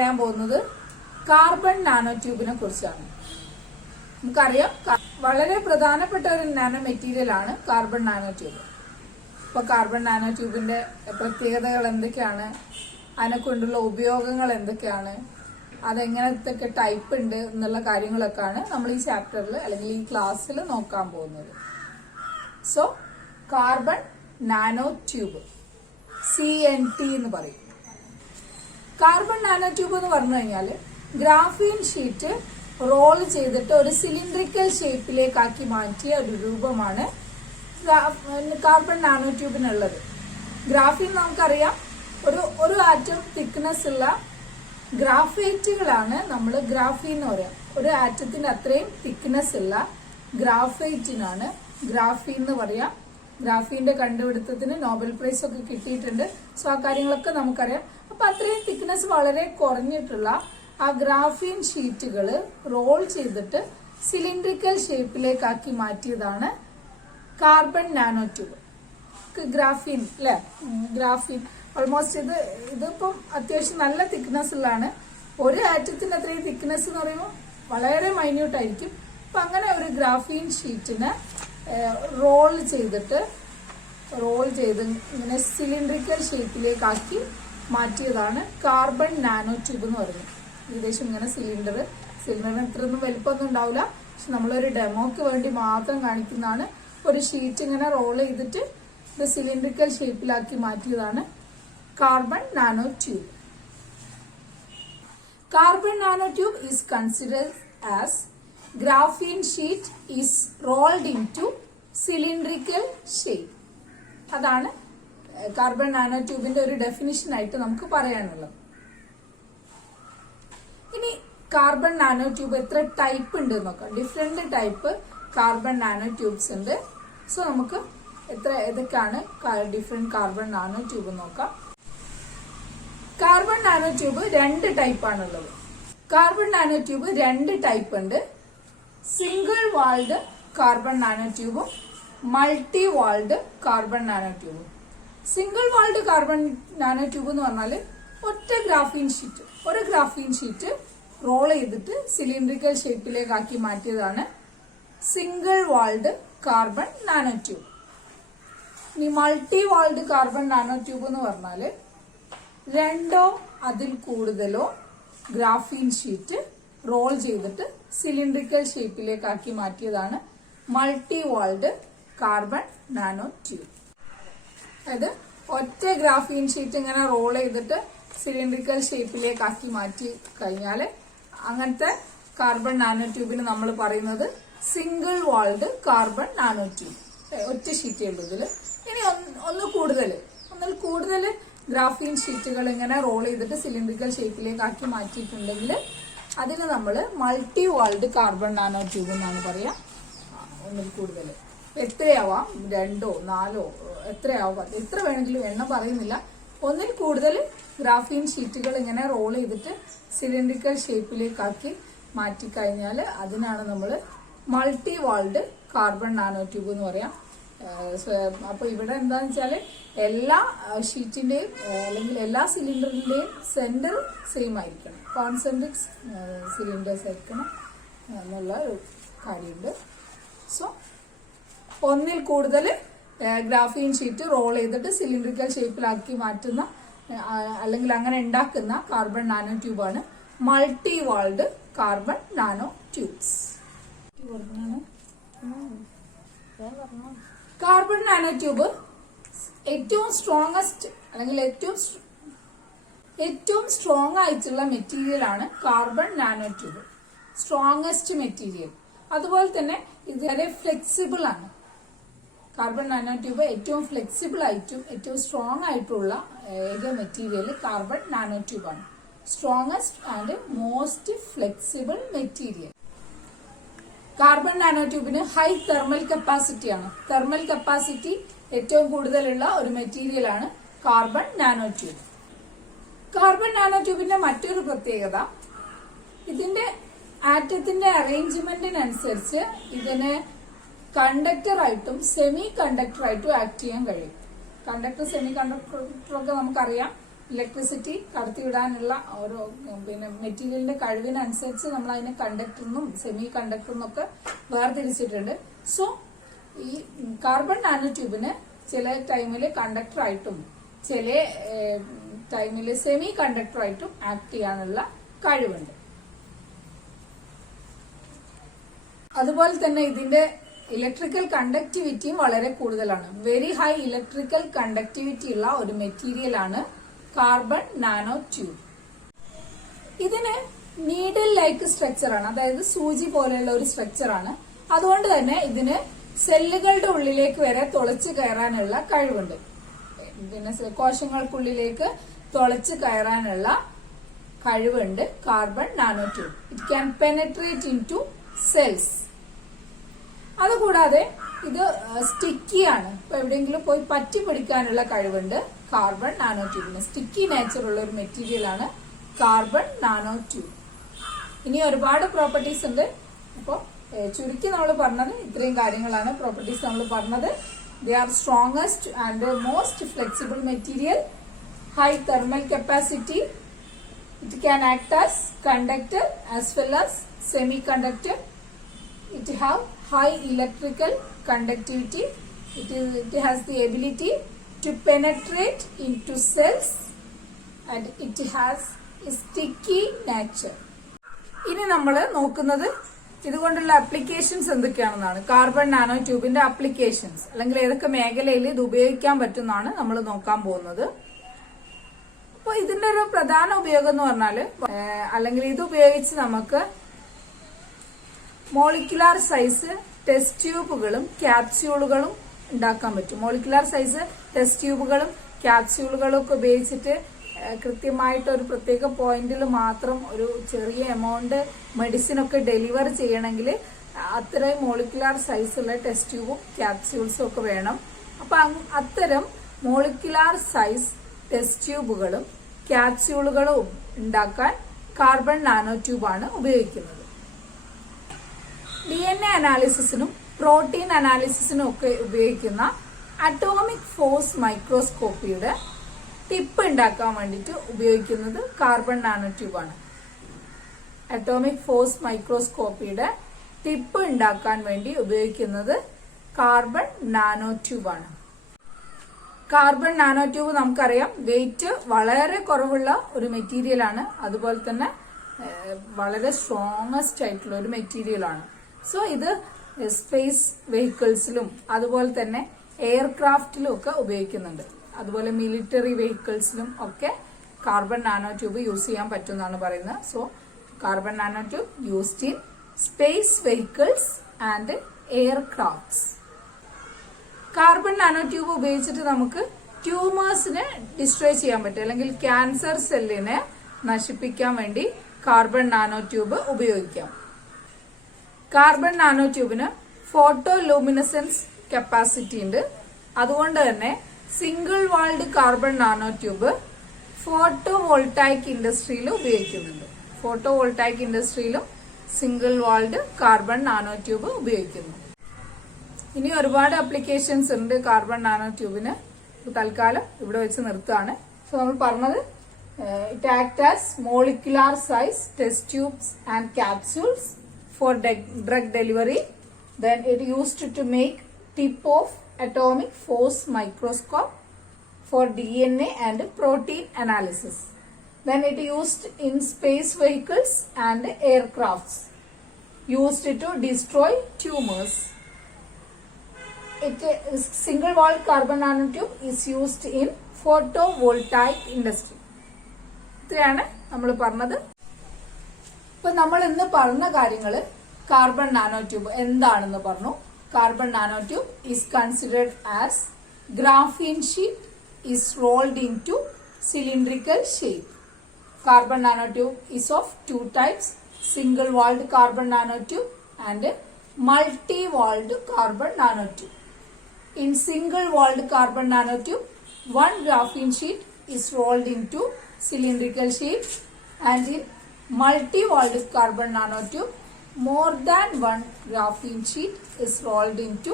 പറയാൻ പോകുന്നത് carbon nano ട്യൂബിനെ കുറിച്ചാണ്. നമുക്കറിയാം വളരെ പ്രധാനപ്പെട്ട ഒരു നാനോ മെറ്റീരിയൽ ആണ് കാർബൺ നാനോ ട്യൂബ്. ഇപ്പൊ കാർബൺ നാനോ ട്യൂബിന്റെ പ്രത്യേകതകൾ എന്തൊക്കെയാണ്, അതിനെ കൊണ്ടുള്ള ഉപയോഗങ്ങൾ എന്തൊക്കെയാണ്, അതെങ്ങനത്തെ ടൈപ്പ് ഉണ്ട് എന്നുള്ള കാര്യങ്ങളൊക്കെയാണ് നമ്മൾ ഈ ചാപ്റ്ററിൽ അല്ലെങ്കിൽ ഈ ക്ലാസ്സിൽ നോക്കാൻ പോകുന്നത്. So carbon nano tube CNT എന്ന് പറയും. കാർബൺ നാനോ ട്യൂബ് എന്ന് പറഞ്ഞു കഴിഞ്ഞാൽ ഗ്രാഫീൻ ഷീറ്റ് റോൾ ചെയ്തിട്ട് ഒരു സിലിണ്ടറിക്കൽ ഷേപ്പിലേക്കാക്കി മാറ്റിയ ഒരു രൂപമാണ് കാർബൺ നാനോ ട്യൂബിനുള്ളത്. ഗ്രാഫീൻ നമുക്കറിയാം ഒരു ആറ്റം തിക്നെസ് ഉള്ള ഗ്രാഫൈറ്റുകളാണ് നമ്മൾ ഗ്രാഫീൻ എന്ന് പറയാം. ഒരു ആറ്റത്തിന്റെ അത്രയും തിക്നെസ് ഉള്ള ഗ്രാഫൈറ്റിനാണ് ഗ്രാഫീൻ എന്ന് പറയാം. ഗ്രാഫീന്റെ കണ്ടുപിടുത്തത്തിന് നോബൽ പ്രൈസ് ഒക്കെ കിട്ടിയിട്ടുണ്ട്. സോ ആ കാര്യങ്ങളൊക്കെ നമുക്കറിയാം. അപ്പൊ അത്രയും തിക്നെസ് വളരെ കുറഞ്ഞിട്ടുള്ള ആ ഗ്രാഫീൻ ഷീറ്റുകൾ റോൾ ചെയ്തിട്ട് സിലിണ്ടറിക്കൽ ഷേപ്പിലേക്കാക്കി മാറ്റിയതാണ് കാർബൺ നാനോ ട്യൂബ്. ഗ്രാഫീൻ അല്ലെ, ഗ്രാഫീൻ ഓൾമോസ്റ്റ് ഇതിപ്പം അത്യാവശ്യം നല്ല തിക്നെസ് ഉള്ളതാണ്. ഒരു ആറ്റത്തിന്റെ അത്രയും തിക്നെസ് എന്ന് പറയുമ്പോൾ വളരെ മൈന്യൂട്ട് ആയിരിക്കും. അപ്പൊ അങ്ങനെ ഒരു ഗ്രാഫീൻ ഷീറ്റിനെ റോൾ ചെയ്ത് ഇങ്ങനെ സിലിണ്ടറിക്കൽ ഷേപ്പിലേക്കാക്കി മാറ്റിയതാണ് കാർബൺ നാനോ ട്യൂബ് എന്ന് പറയുന്നത്. ഏകദേശം ഇങ്ങനെ സിലിണ്ടറിന് ഇത്രയൊന്നും വലിപ്പമൊന്നും ഉണ്ടാവില്ല, പക്ഷെ നമ്മളൊരു ഡെമോക്ക് വേണ്ടി മാത്രം കാണിക്കുന്നതാണ്. ഒരു ഷീറ്റ് ഇങ്ങനെ റോൾ ചെയ്തിട്ട് ഇത് സിലിണ്ടറിക്കൽ ഷേപ്പിലാക്കി മാറ്റിയതാണ് carbon nano tube. Carbon nano tube is considered as graphene sheet is rolled into cylindrical shape. അതാണ് കാർബൺ നാനോ ട്യൂബിന്റെ ഒരു ഡെഫിനിഷൻ ആയിട്ട് നമുക്ക് പറയാനുള്ളത്. ഇനി കാർബൺ നാനോ ട്യൂബ് എത്ര ടൈപ്പ് ഉണ്ട് നോക്കാം. Different type carbon nano tubes ഉണ്ട്. സോ നമുക്ക് ഏതൊക്കെയാണ് ഡിഫറെന്റ് കാർബൺ നാനോ ട്യൂബ് നോക്കാം. കാർബൺ നാനോ ട്യൂബ് രണ്ട് ടൈപ്പാണുള്ളത്. കാർബൺ നാനോ ട്യൂബ് രണ്ട് ടൈപ്പ് ഉണ്ട്. Single walled carbon nano ട്യൂബും multi walled carbon nano ട്യൂബും. Single walled carbon nano tube എന്ന് പറഞ്ഞാൽ ഒരു ഗ്രാഫീൻ ഷീറ്റ് റോൾ ചെയ്തിട്ട് സിലിണ്ടറിക്കൽ ഷേപ്പിലേക്കാക്കി മാറ്റിയതാണ് single walled carbon nano tube. ഇനി multi walled carbon nano tube എന്ന് പറഞ്ഞാൽ രണ്ടോ അതിൽ കൂടുതലോ ഗ്രാഫീൻ ഷീറ്റ് റോൾ ചെയ്തിട്ട് സിലിണ്ടറിക്കൽ ഷേപ്പിലേക്കാക്കി മാറ്റിയതാണ് multi walled carbon nano tube. അതായത് ഒറ്റ ഗ്രാഫീൻ ഷീറ്റ് ഇങ്ങനെ റോൾ ചെയ്തിട്ട് സിലിണ്ടറിക്കൽ ഷേപ്പിലേക്കാക്കി മാറ്റി കഴിഞ്ഞാൽ അങ്ങനത്തെ കാർബൺ നാനോ ട്യൂബിന് നമ്മൾ പറയുന്നത് single walled carbon nano tube. ഒറ്റ ഷീറ്റേ ഉള്ളൂ ഇതിൽ. ഇനി ഒന്നിൽ കൂടുതൽ ഗ്രാഫീൻ ഷീറ്റുകൾ ഇങ്ങനെ റോൾ ചെയ്തിട്ട് സിലിണ്ടറിക്കൽ ഷേപ്പിലേക്കാക്കി മാറ്റിയിട്ടുണ്ടെങ്കിൽ അതിന് നമ്മൾ multi walled carbon nano tube എന്നാണ് പറയാ. ഒന്നിൽ കൂടുതൽ എത്രയാവാം, 2 4 എത്രയാവാം, എത്ര വേണമെങ്കിലും എണ്ണം പറയുന്നില്ല. ഒന്നിൽ കൂടുതൽ ഗ്രാഫീൻ ഷീറ്റുകൾ ഇങ്ങനെ റോൾ ചെയ്തിട്ട് സിലിണ്ടറിക്കൽ ഷേപ്പിലേക്കാക്കി മാറ്റിക്കഴിഞ്ഞാൽ അതിനാണ് നമ്മൾ multi walled carbon nano tube എന്ന് പറയാം. അപ്പൊ ഇവിടെ എന്താന്ന് വെച്ചാല് എല്ലാ ഷീറ്റിന്റെയും അല്ലെങ്കിൽ എല്ലാ സിലിണ്ടറിന്റെയും സെന്റർ സെയിം ആയിരിക്കണം, കോൺസെൻട്രിക് സിലിണ്ടേഴ്സ് ആയിരിക്കണം എന്നുള്ള ഒരു കാര്യമുണ്ട്. സോ ഒന്നിൽ കൂടുതൽ ഗ്രാഫീൻ ഷീറ്റ് റോൾ ചെയ്തിട്ട് സിലിണ്ടറിക്കൽ ഷേപ്പിലാക്കി മാറ്റുന്ന അല്ലെങ്കിൽ അങ്ങനെ ഉണ്ടാക്കുന്ന കാർബൺ നാനോ ട്യൂബാണ് multi walled carbon nano tubes. Carbon nano tube ഏറ്റവും സ്ട്രോങ്ങസ്റ്റ് അല്ലെങ്കിൽ ഏറ്റവും സ്ട്രോങ് ആയിട്ടുള്ള മെറ്റീരിയൽ ആണ് carbon nano tube. Strongest material. അതുപോലെ തന്നെ ഇത് വളരെ ഫ്ലെക്സിബിൾ ആണ്. കാർബൺ നാനോ ട്യൂബ് ഏറ്റവും ഫ്ലെക്സിബിൾ ആയിട്ടും ഏറ്റവും സ്ട്രോങ് ആയിട്ടുള്ള ഏക material carbon nano ട്യൂബാണ്. Strongest and most flexible material. Carbon nano ട്യൂബിന് ഹൈ തെർമൽ കപ്പാസിറ്റിയാണ്. തെർമൽ കപ്പാസിറ്റി ഏറ്റവും കൂടുതലുള്ള ഒരു മെറ്റീരിയൽ ആണ് carbon nano tube. Carbon nano ട്യൂബിന്റെ മറ്റൊരു പ്രത്യേകത, ഇതിന്റെ ആറ്റത്തിന്റെ അറേഞ്ച്മെന്റിനനുസരിച്ച് ഇതിനെ കണ്ടക്ടറായിട്ടും സെമി കണ്ടക്ടറായിട്ടും ആക്ട് ചെയ്യാൻ കഴിയും. കണ്ടക്ടർ സെമി കണ്ടക്ടറൊക്കെ നമുക്കറിയാം. ഇലക്ട്രിസിറ്റി കടത്തിവിടാനുള്ള ഓരോ പിന്നെ മെറ്റീരിയലിന്റെ കഴിവിനനുസരിച്ച് നമ്മൾ അതിനെ കണ്ടക്ടർ എന്നും സെമി കണ്ടക്ടർ എന്നൊക്കെ വേർതിരിച്ചിട്ടുണ്ട്. സോ ഈ കാർബൺ നാനോ ട്യൂബിന് ചില ടൈമിൽ കണ്ടക്ടർ ആയിട്ടും ചില ടൈമിൽ സെമി കണ്ടക്ടർ ആയിട്ടും ആക്ട് ചെയ്യാനുള്ള കഴിവുണ്ട്. അതുപോലെ തന്നെ ഇതിന്റെ ഇലക്ട്രിക്കൽ കണ്ടക്ടിവിറ്റിയും വളരെ കൂടുതലാണ്. വെരി ഹൈ ഇലക്ട്രിക്കൽ കണ്ടക്ടിവിറ്റി ഉള്ള ഒരു മെറ്റീരിയൽ ആണ് കാർബൺ നാനോ ട്യൂബ്. ഇതിന് നീഡിൽ ലൈക്ക് സ്ട്രക്ചർ ആണ്, അതായത് സൂചി പോലെയുള്ള ഒരു സ്ട്രക്ചർ ആണ്. അതുകൊണ്ട് തന്നെ ഇതിന് സെല്ലുകളുടെ ഉള്ളിലേക്ക് വരെ തുളച്ചു കയറാനുള്ള കഴിവുണ്ട്. പിന്നെ കോശങ്ങൾക്കുള്ളിലേക്ക് തുളച്ചു കയറാനുള്ള കഴിവുണ്ട് carbon nano tube. It can penetrate into cells. അതുകൂടാതെ ഇത് സ്റ്റിക്കി ആണ്. ഇപ്പൊ എവിടെയെങ്കിലും പോയി പറ്റി പിടിക്കാനുള്ള കഴിവുണ്ട് കാർബൺ നാനോ ട്യൂബിന്. സ്റ്റിക്കി നേച്ചർ ഉള്ള ഒരു മെറ്റീരിയൽ ആണ് കാർബൺ നാനോ ട്യൂബ്. ഇനി ഒരുപാട് പ്രോപ്പർട്ടീസ് ഉണ്ട്. അപ്പോൾ ചുരുക്കി നമ്മൾ പറഞ്ഞത് ഇത്രയും കാര്യങ്ങളാണ് പ്രോപ്പർട്ടീസ് നമ്മൾ പറഞ്ഞത്. They are strongest and most flexible material, high thermal capacity. It can act as conductor as well as semiconductor. It have high electrical conductivity. It has the ability to penetrate into cells and it has a sticky nature. ഇനി നമ്മൾ നോക്കുന്നത് ഇതുകൊണ്ടുള്ള applications എന്തൊക്കെയാണെന്നാണ്. Carbon nano ട്യൂബിന്റെ applications അല്ലെങ്കിൽ ഏതൊക്കെ മേഖലയിൽ ഇത് ഉപയോഗിക്കാൻ പറ്റുന്നതാണ് നമ്മൾ നോക്കാൻ പോകുന്നത്. അപ്പോൾ ഇതിന്റെ ഒരു പ്രധാന ഉപയോഗം എന്ന് പറഞ്ഞാല് അല്ലെങ്കിൽ ഇത് ഉപയോഗിച്ച് നമുക്ക് മോളിക്കുലാർ സൈസ് ടെസ്റ്റ് ട്യൂബുകളും ക്യാപ്സ്യൂളുകളും ഉണ്ടാക്കാൻ പറ്റും. മോളിക്കുലാർ സൈസ് ടെസ്റ്റ് ട്യൂബുകളും ക്യാപ്സ്യൂളുകളും ഒക്കെ ഉപയോഗിച്ചിട്ട് കൃത്യമായിട്ട് ഒരു പ്രത്യേക പോയിന്റിൽ മാത്രം ഒരു ചെറിയ എമൗണ്ട് മെഡിസിൻ ഒക്കെ ഡെലിവർ ചെയ്യണമെങ്കിൽ അത്രയും മോളിക്കുലാർ സൈസുള്ള ടെസ്റ്റ് ട്യൂബും ക്യാപ്സ്യൂൾസും ഒക്കെ വേണം. അപ്പൊ അത്തരം മോളിക്കുലാർ സൈസ് ടെസ്റ്റ് ട്യൂബുകളും ക്യാപ്സ്യൂളുകളും ഉണ്ടാക്കാൻ കാർബൺ നാനോ ട്യൂബാണ് ഉപയോഗിക്കുന്നത്. DNA അനാലിസിസിനും പ്രോട്ടീൻ അനാലിസിസിനും ഒക്കെ ഉപയോഗിക്കുന്ന അറ്റോമിക് ഫോഴ്സ് മൈക്രോസ്കോപ്പിയുടെ ടിപ്പ് ഉണ്ടാക്കാൻ വേണ്ടിയിട്ട് ഉപയോഗിക്കുന്നത് കാർബൺ നാനോ ട്യൂബാണ്. അറ്റോമിക് ഫോഴ്സ് മൈക്രോസ്കോപ്പിയുടെ ടിപ്പ് ഉണ്ടാക്കാൻ വേണ്ടി ഉപയോഗിക്കുന്നത് കാർബൺ നാനോ ട്യൂബാണ്. കാർബൺ നാനോ ട്യൂബ് നമുക്കറിയാം വെയിറ്റ് വളരെ കുറവുള്ള ഒരു മെറ്റീരിയൽ ആണ്. അതുപോലെ തന്നെ വളരെ സ്ട്രോങ്ങസ്റ്റ് ആയിട്ടുള്ള ഒരു മെറ്റീരിയൽ ആണ്. സോ ഇത് സ്പേസ് വെഹിക്കിൾസിലും അതുപോലെ തന്നെ എയർക്രാഫ്റ്റിലും ഒക്കെ ഉപയോഗിക്കുന്നുണ്ട്. അതുപോലെ മിലിറ്ററി വെഹിക്കിൾസിലും ഒക്കെ കാർബൺ നാനോ ട്യൂബ് യൂസ് ചെയ്യാൻ പറ്റുമെന്നാണ് പറയുന്നത്. So carbon nano tube used in space vehicles and aircrafts. Carbon nano tube ഉപയോഗിച്ചിട്ട് നമുക്ക് ട്യൂമേഴ്സിനെ ഡിസ്ട്രോയ് ചെയ്യാൻ പറ്റും, അല്ലെങ്കിൽ ക്യാൻസർ സെല്ലിനെ നശിപ്പിക്കാൻ വേണ്ടി കാർബൺ നാനോ ട്യൂബ് ഉപയോഗിക്കാം. കാർബൺ നാനോ ട്യൂബിന് ഫോട്ടോ ലൂമിനസെൻസ് കപ്പാസിറ്റി ഉണ്ട്. അതുകൊണ്ട് തന്നെ single walled carbon nano tube photo voltaic ഇൻഡസ്ട്രിയിൽ ഉപയോഗിക്കുന്നുണ്ട്. ഫോട്ടോ വോൾട്ടായിക് ഇൻഡസ്ട്രിയിലും single walled carbon nano tube ഉപയോഗിക്കുന്നു. ഇനി ഒരുപാട് ആപ്ലിക്കേഷൻസ് ഉണ്ട് കാർബൺ നാനോ ട്യൂബിന്. തൽക്കാലം ഇവിടെ വെച്ച് നിർത്തുകയാണ്. സോ നമ്മൾ പറഞ്ഞത് it act as molecular size test tubes and capsules for drug delivery. Then it used to make tip of atomic force microscope for DNA and protein analysis. Then it used in space vehicles and aircrafts. Used to destroy tumors. It single wall carbon nanotube is used in photovoltaic industry. ഇത്രയാണ് നമ്മൾ പറഞ്ഞത്. ഇപ്പൊ നമ്മൾ ഇന്ന് പറഞ്ഞ കാര്യങ്ങള് carbon nano tube എന്താണെന്ന് പറഞ്ഞു. Carbon nano tube is considered as graphene sheet is rolled into cylindrical shape. Carbon nano tube is of two types, single walled carbon nano tube and multi walled carbon nano tube. In single walled carbon nanotube, one graphene sheet is rolled into cylindrical shape, and in multi-walled carbon nanotube, more than one graphene sheet is rolled into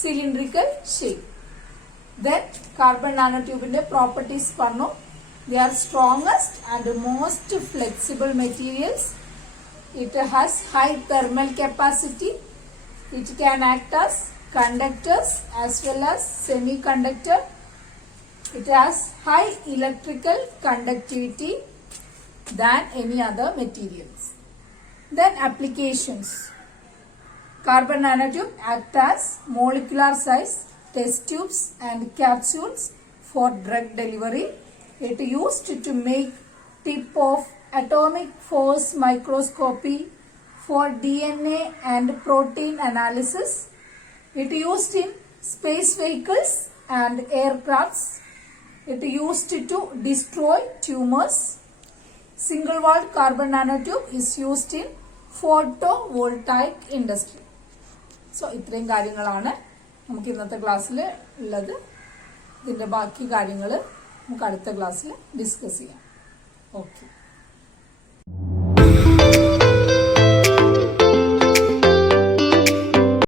cylindrical shape. Then carbon nanotube inde properties pannu. They are strongest and most flexible materials. It has high thermal capacity. It can act as conductors as well as semiconductor. It has high electrical conductivity than any other materials. Then applications. Carbon nanotube act as molecular size test tubes and capsules for drug delivery. It used to make tip of atomic force microscopy for DNA and protein analysis. It used in space vehicles and aircrafts. It used to destroy tumors. Single walled carbon nanotube is used in photovoltaic industry. So ഇത്രയും കാര്യങ്ങളാണ് നമുക്ക് ഇന്നത്തെ ക്ലാസ്സിൽ ഉള്ളത്. ഇതിൻ്റെ ബാക്കി കാര്യങ്ങൾ നമുക്ക് അടുത്ത ക്ലാസ്സിൽ ഡിസ്കസ് ചെയ്യാം. ഓക്കെ.